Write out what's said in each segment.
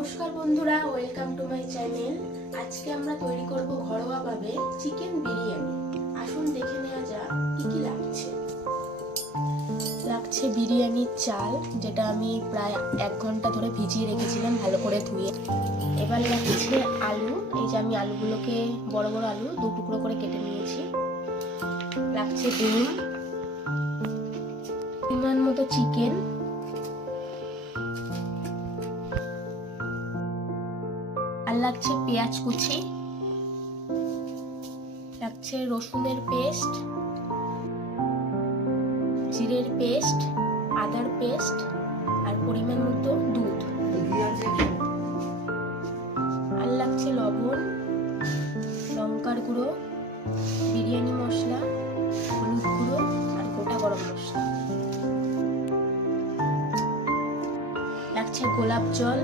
নমস্কার বন্ধুরা welcome to my channel আজকে আমরা তৈরি করব ঘরোয়াভাবে চিকেন বিরিয়ানি। আসুন দেখে নেওয়া যাক কি কি লাগছে। লাগছে বিরিয়ানির চাল, যেটা আমি প্রায় এক ঘণ্টা ধরে ভিজিয়ে রেখেছিলাম ভালো করে ধুয়ে। এবার লাগছে আলু, এই যে আমি আলুগুলোকে, বড় বড় আলু, দু টুকরো করে কেটে নিয়েছি। লাগছে ডিম। পরিমাণ মতো চিকেন লাগছে পেঁয়াজ কুচি, লাগছে রসুনের পেস্ট, জিরের পেস্ট, আদার পেস্ট আর পরিমাণ মতো দুধ। আর লাগছে লবণ, লঙ্কার গুঁড়ো, বিরিয়ানি মশলা, হলুদ গুঁড়ো আর গোটা গরম মশলা। লাগছে গোলাপ জল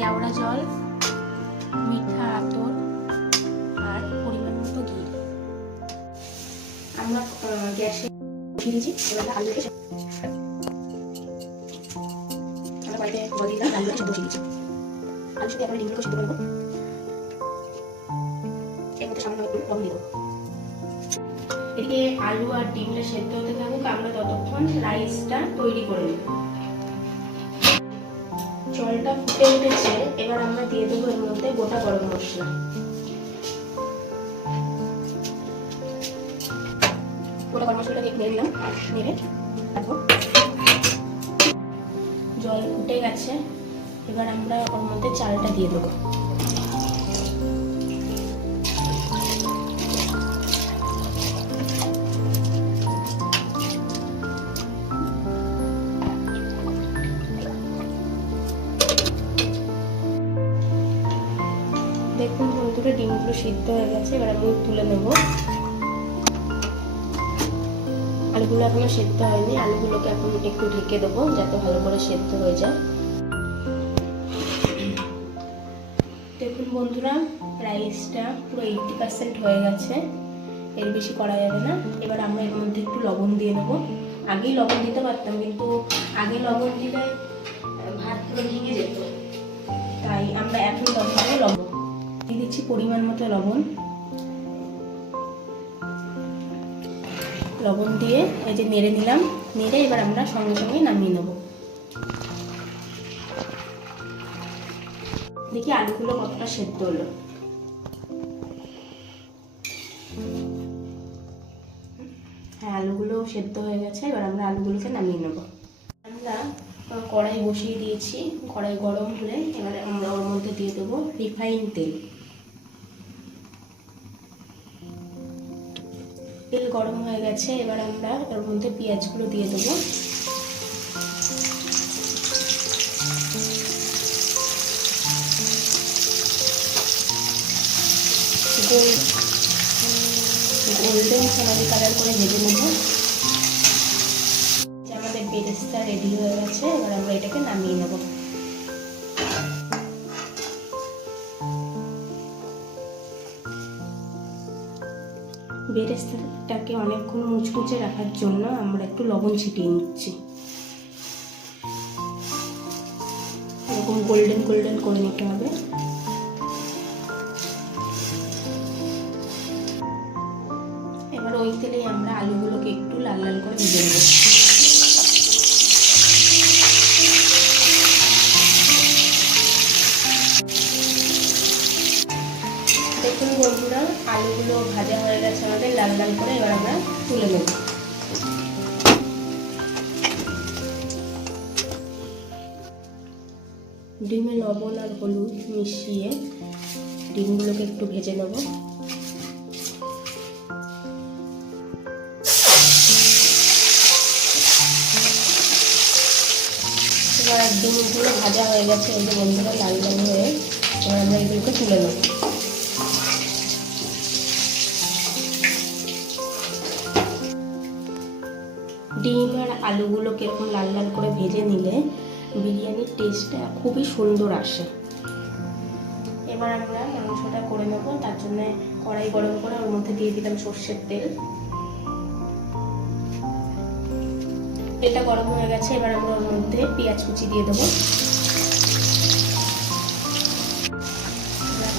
কেওড়া জল, মিঠা আতর আর পরিমাণ মতো ঘি। আমরা গ্যাসে এর মধ্যে সামান্য একটু এদিকে আলু আর ডিমটা সেদ্ধ হতে থাকুক, আমরা ততক্ষণ রাইসটা তৈরি করে নেব। জলটা ফুটে উঠেছে, এবার আমরা দিয়ে দেবো এর মধ্যে গোটা গরম মশলা। গোটা জল ফুটে গেছে, এবার আমরা ওর মধ্যে চালটা দিয়ে দেবো। সিদ্ধ হয়ে গেছে, এবার আমি তুলে নেব। আলুগুলো এখনও সেদ্ধ হয়নি, আলুগুলোকে এখন একটু ঢেকে দেবো, যাতে ভালো করে সেদ্ধ হয়ে যায়। দেখুন বন্ধুরা, রাইসটা পুরো এইটটি পার্সেন্ট হয়ে গেছে, এর বেশি করা যাবে না। এবার আমরা এর মধ্যে একটু লবণ দিয়ে নেব আগেই লবণ দিতে পারতাম, কিন্তু আগে লবণ দিলে ভাত ভাতগুলো ভেঙে যেত। তাই আমরা এখন লবণ দিয়ে লবণ দিয়ে দিচ্ছি পরিমাণ মতো লবণ। লবণ দিয়ে এই যে নেড়ে নিলাম, নেড়ে এবার আমরা সঙ্গে সঙ্গে নামিয়ে নেব। দেখি আলুগুলো কতটা সেদ্ধ হলো। হ্যাঁ আলুগুলো সেদ্ধ হয়ে গেছে, এবার আমরা আলুগুলোকে নামিয়ে নেব। আমরা কড়াই বসিয়ে দিয়েছি, কড়াই গরম হলে এবারে আমরা ওর মধ্যে দিয়ে দেবো রিফাইন তেল। তেল গরম হয়ে গেছে, এবার আমরা ওর মধ্যে পেঁয়াজগুলো দিয়ে দেবো। গোল, গোল্ডেন সোনালি কালার করে ভেজে নেব। আমাদের বেরেস্তা রেডি হয়ে গেছে, এবার আমরা এটাকে নামিয়ে নেব। বেরেস্তাটাকে অনেকক্ষণ মুচকুচে রাখার জন্য আমরা একটু লবণ ছিটিয়ে নিচ্ছি। এরকম গোল্ডেন গোল্ডেন করে নিতে হবে। এবার ওই তেলেই আমরা আলুগুলোকে একটু লাল লাল করে ভেজে নেব। আলুগুলো ভাজা হয়ে গেছে আমাদের, লাল লাল করে এবার আমরা তুলে নেব। ডিমে লবণ আর হলুদ মিশিয়ে ডিমগুলোকে একটু ভেজে নেব। এবার ডিমগুলো ভাজা হয়ে গেছে, এই যে বন্ধুরা, লাল লাল হয়ে এবার আমরা এগুলোকে তুলে নেব। আলুগুলোকে এরকম লাল লাল করে ভেজে নিলে বিরিয়ানির টেস্টটা খুবই সুন্দর আসে। এবার আমরা মাংসটা করে নেব, তার জন্য কড়াই গরম করে ওর মধ্যে দিয়ে দিলাম সর্ষের তেল। তেলটা গরম হয়ে গেছে, এবার আমরা ওর মধ্যে পেঁয়াজ কুচি দিয়ে দেবো।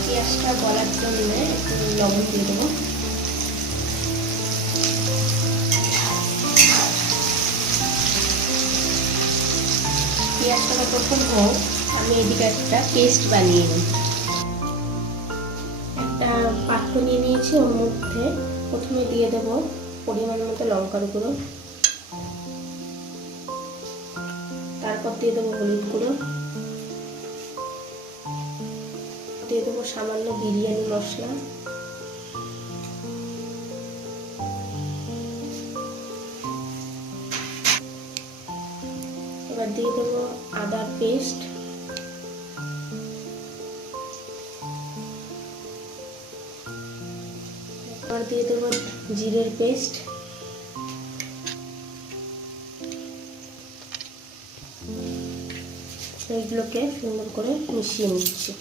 পেঁয়াজটা গলার জন্য একটু লবণ দিয়ে দেবো। প্রথম হোক আমি এদিকে একটা পেস্ট বানিয়ে নিই। একটা পাত্র নিয়ে নিয়েছি, ওর মধ্যে প্রথমে দিয়ে দেব পরিমাণ মতো লঙ্কার গুঁড়ো। তারপর দিয়ে দেবো হলুদ গুঁড়ো। দিয়ে দেবো সামান্য বিরিয়ানি মশলা। এবার দিয়ে দেবো আদার পেস্ট। এবার দিয়ে দেবো জিরের পেস্ট। এইগুলোকে সুন্দর করে মিশিয়ে নিচ্ছি।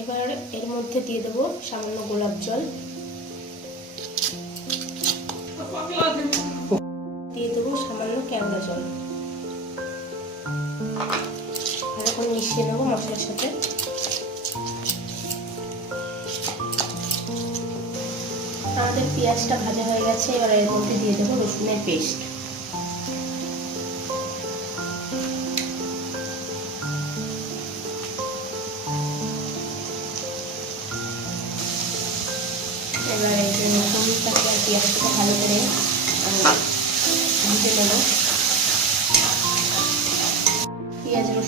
এবার এর মধ্যে দিয়ে দেবো সামান্য গোলাপ জল। কেওড়া জল ভালো মিশিয়ে নেব মশলার সাথে। আমাদের পেঁয়াজটা ভাজা হয়ে গেছে, এবার এর মধ্যে দিয়ে দেবো রসুনের পেস্ট। এবার এই রসুনটাকে পেঁয়াজটাকে ভালো করে ভেজে নেব।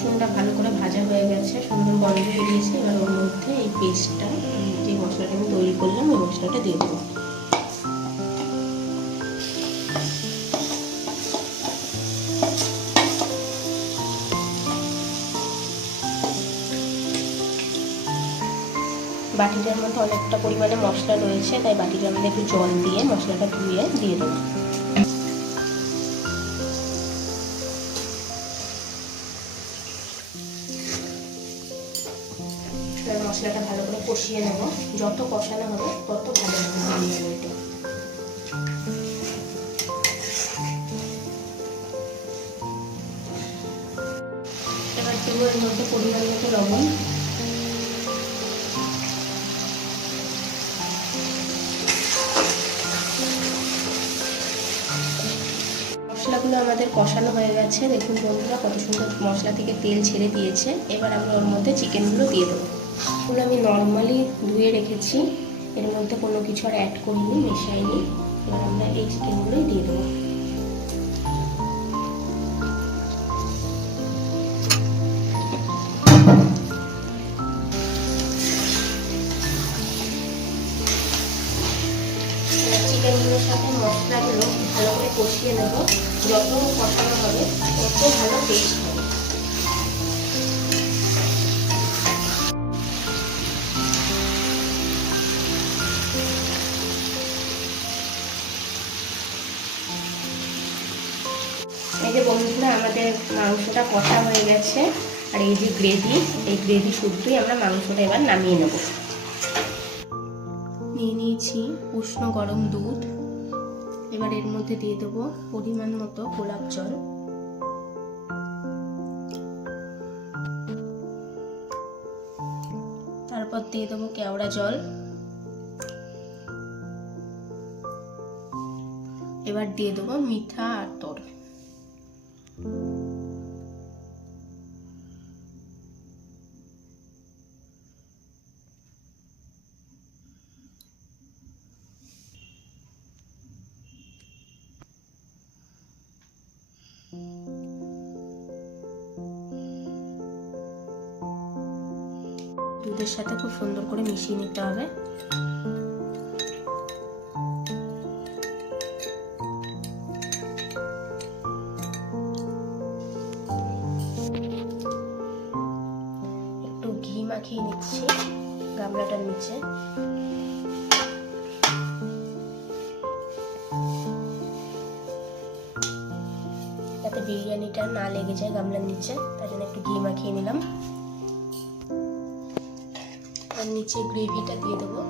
রসুনটা ভালো করে ভাজা হয়ে গেছে, সুন্দর গন্ধ বেরিয়েছে। এবার ওর মধ্যে এই পেস্টটা, যে মশলাটা আমি তৈরি করলাম, ওই মশলাটা দিয়ে দেবো। বাটিটার মধ্যে অনেকটা পরিমাণে মশলা রয়েছে, তাই বাটিটার মধ্যে একটু জল দিয়ে মশলাটা ধুয়ে, দিয়ে দেবো। কষিয়ে নেব। যত কষানো হবে তত ভালো হবে। এবার দেবো এর মধ্যে পরিমাণ মতো লবণ। মশলাগুলো আমাদের কষানো হয়ে গেছে। দেখুন বন্ধুরা কত সুন্দর মশলা থেকে তেল ছেড়ে দিয়েছে। এবার আমরা ওর মধ্যে চিকেনগুলো দিয়ে দেবো। ওগুলো আমি নর্মালি ধুয়ে রেখেছি। এর মধ্যে কোনো কিছু আর অ্যাড করিনি, মেশাইনি। এবার আমরা এই চিকেনগুলোই দিয়ে দেবো। আমাদের মাংসটা কষা হয়ে গেছে। আর এই যে গ্রেভি, এই গ্রেভি শুদ্ধই আমরা মাংসটা এবার নামিয়ে নেব। নিয়ে নিয়েছি উষ্ণ গরম দুধ। এবার এর মধ্যে দিয়ে দেবো পরিমাণ মতো গোলাপ জল। তারপর দিয়ে দেবো কেওড়া জল। এবার দিয়ে দেবো মিঠা আর দুধের সাথে খুব সুন্দর করে মিশিয়ে নিতে হবে। একটু ঘি মাখিয়ে নিচ্ছি গামলাটার নিচে। যাতে বিরিয়ানিটা না লেগে যায় গামলার নিচে, তার জন্য একটু ঘি মাখিয়ে নিলাম। আর নিচে গ্রেভিটা দিয়ে দেবো।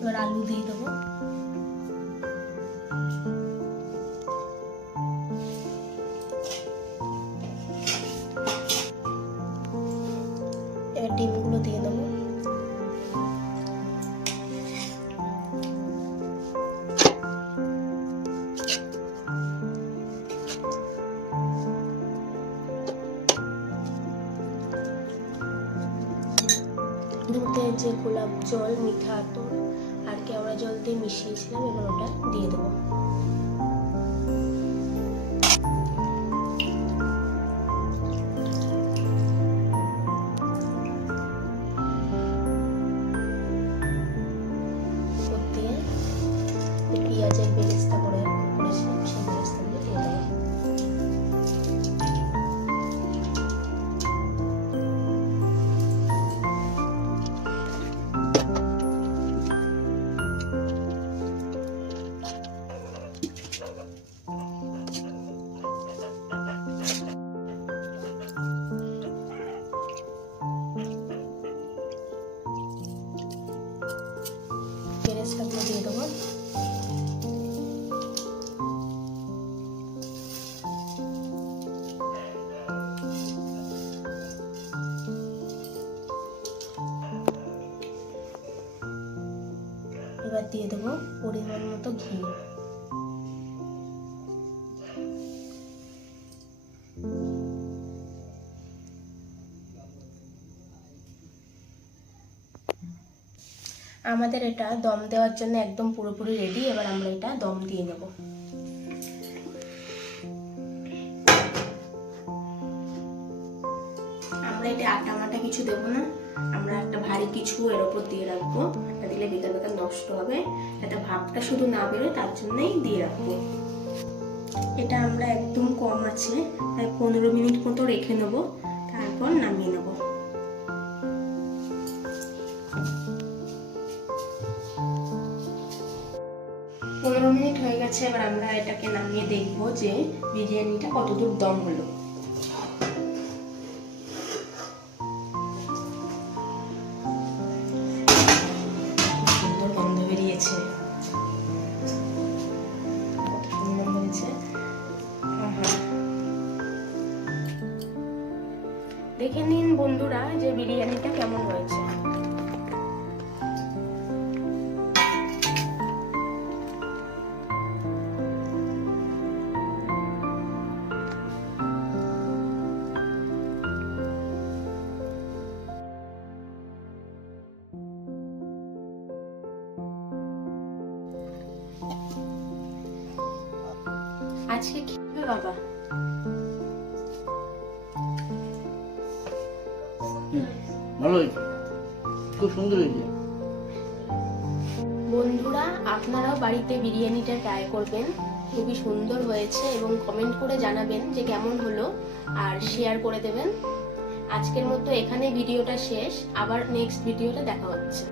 এবার আলু দিয়ে দেবো। এবার ডিমগুলো দিয়ে দুধে যে গোলাপ জল মিঠা কেওড়া জল দিয়ে মিশিয়েছিলাম এবার ওটা দিয়ে দেবো। এবার দিয়ে দেবো পরিমাণ মতো ঘি। আমাদের এটা দম দেওয়ার জন্য একদম পুরোপুরি রেডি এবার আমরা এটা দম দিয়ে নেব। আমরা এটা আটা মাটা কিছু দেবো না। আমরা একটা ভারী কিছু এর ওপর দিয়ে রাখব। একটা দিলে বেকার বেকার নষ্ট হবে। যাতে ভাবটা শুধু না বেরোয়, তার জন্যই দিয়ে রাখব। এটা আমরা একদম কম আছে। তাই পনেরো মিনিট মতো রেখে নেব। তারপর নামিয়ে নেব। পনেরো মিনিট হয়ে গেছে। এবার আমরা এটাকে নামিয়ে দেখব যে বিরিয়ানিটা কতদূর দম হলো। দেখে নিন বন্ধুরা যে বিরিয়ানিটা কেমন হয়েছে। আজকে কি বাবা? ভালো হয়েছে। খুব সুন্দর হয়েছে। বন্ধুরা, আপনারাও বাড়িতে বিরিয়ানিটা ট্রাই করবেন। খুবই সুন্দর হয়েছে এবং কমেন্ট করে জানাবেন যে কেমন হলো আর শেয়ার করে দেবেন। আজকের মতো এখানে ভিডিওটা শেষ। আবার নেক্সট ভিডিওটা দেখা হচ্ছে।